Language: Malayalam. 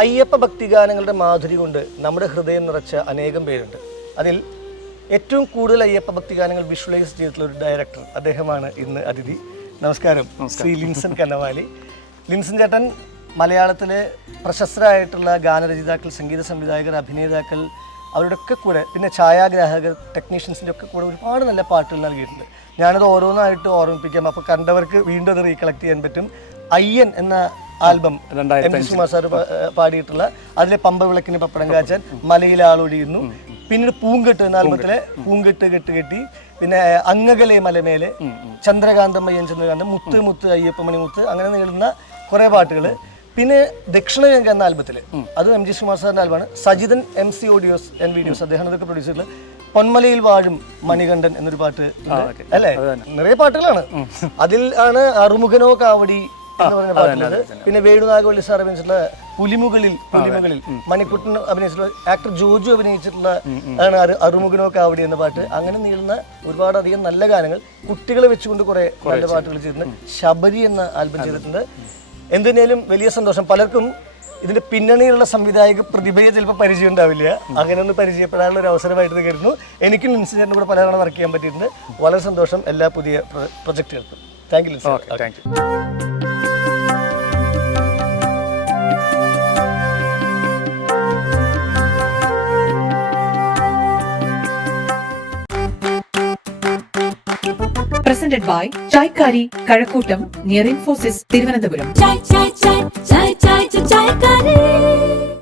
അയ്യപ്പ ഭക്തിഗാനങ്ങളുടെ മാധുരി കൊണ്ട് നമ്മുടെ ഹൃദയം നിറച്ച അനേകം പേരുണ്ട്. അതിൽ ഏറ്റവും കൂടുതൽ അയ്യപ്പ ഭക്തിഗാനങ്ങൾ വിഷ്വലൈസ് ചെയ്തിട്ടുള്ള ഒരു ഡയറക്ടർ അദ്ദേഹമാണ് ഇന്ന് അതിഥി. നമസ്കാരം, ശ്രീ ലിൻസൺ കന്നവാലി. ലിൻസൺ ചേട്ടൻ മലയാളത്തിലെ പ്രശസ്തരായിട്ടുള്ള ഗാനരചയിതാക്കൾ, സംഗീത സംവിധായകർ, അഭിനേതാക്കൾ അവരുടെയൊക്കെ കൂടെ, പിന്നെ ഛായാഗ്രാഹകർ, ടെക്നീഷ്യൻസിൻ്റെ ഒക്കെ കൂടെ ഒരുപാട് നല്ല പാട്ടുകൾ നൽകിയിട്ടുണ്ട്. ഞാനത് ഓരോന്നായിട്ട് ഓർമ്മിപ്പിക്കാം, അപ്പോൾ കണ്ടവർക്ക് വീണ്ടും അത് റീകളക്ട് ചെയ്യാൻ പറ്റും. അയ്യൻ എന്ന ആൽബം എം.ജി. ശ്രീകുമാർ സാർ പാടിയിട്ടുള്ള, അതിലെ പമ്പ വിളക്കിന് പപ്പടം കാച്ചാൻ, മലയിൽ ആളൊടിയുന്നു, പിന്നീട് പൂങ്കെട്ട് എന്ന ആൽബത്തിലെ പൂങ്കെട്ട് കെട്ട് കെട്ടി, പിന്നെ അങ്ങകലെ മലമേലെ, ചന്ദ്രകാന്തം അയ്യൻ ചന്ദ്രകാന്തം, മുത്ത് മുത്ത് അയ്യപ്പമണി മുത്ത്, അങ്ങനെ നീളുന്ന കുറേ പാട്ടുകൾ. പിന്നെ ദക്ഷിണഗംഗ എന്ന ആൽബത്തിൽ, അത് എം.ജി. ശ്രീകുമാർ സാറിൻ്റെ ആൽബമാണ്. Sajithan MC audios and videos അദ്ദേഹം അതൊക്കെ പ്രൊഡ്യൂസ് ചെയ്തിട്ടുള്ളത്. പൊന്മലയിൽ വാഴും മണികണ്ഠൻ എന്നൊരു പാട്ട് അല്ലേ, നിറയെ പാട്ടുകളാണ്. അതിൽ ആണ് അറുമുഖനോ കാവടി എന്ന് പറഞ്ഞ പാട്ടുള്ളത്. പിന്നെ വേണുനാഗവള്ളി സാർ അഭിനയിച്ചിട്ടുള്ള പുലിമുകളിൽ മണിക്കുട്ടൻ അഭിനയിച്ചിട്ടുള്ള, ആക്ടർ ജോജു അഭിനയിച്ചിട്ടുള്ള ആണ് അറുമുഖനോ കാവടി എന്ന പാട്ട്. അങ്ങനെ നീളുന്ന ഒരുപാടധികം നല്ല ഗാനങ്ങൾ, കുട്ടികളെ വെച്ചുകൊണ്ട് കുറെ നല്ല പാട്ടുകൾ ചെയ്തിട്ടുണ്ട്. ശബരി എന്ന ആൽബം ചെയ്തിട്ടുണ്ട്. എന്തിനേലും വലിയ സന്തോഷം. പലർക്കും ഇതിന്റെ പിന്നണിയിലുള്ള സംവിധായക പ്രതിഭയെ ചിലപ്പോൾ പരിചയം ഉണ്ടാവില്ല. അങ്ങനെ ഒന്ന് പരിചയപ്പെടാനുള്ള ഒരു അവസരമായിട്ട് കരുതുന്നു. എനിക്കും ലിൻസൺ ചേട്ടൻ്റെ കൂടെ പലതവണ വർക്ക് ചെയ്യാൻ പറ്റിയിട്ടുണ്ട്. വളരെ സന്തോഷം എല്ലാ പുതിയ പ്രൊജക്റ്റുകൾക്കും. Thank you Linson. Thank you. Presented by Chaikari, Kazhakkottam, near Infosys, Thiruvananthapuram. Chai, chai, chai, chai, chai, chai, chai, chai,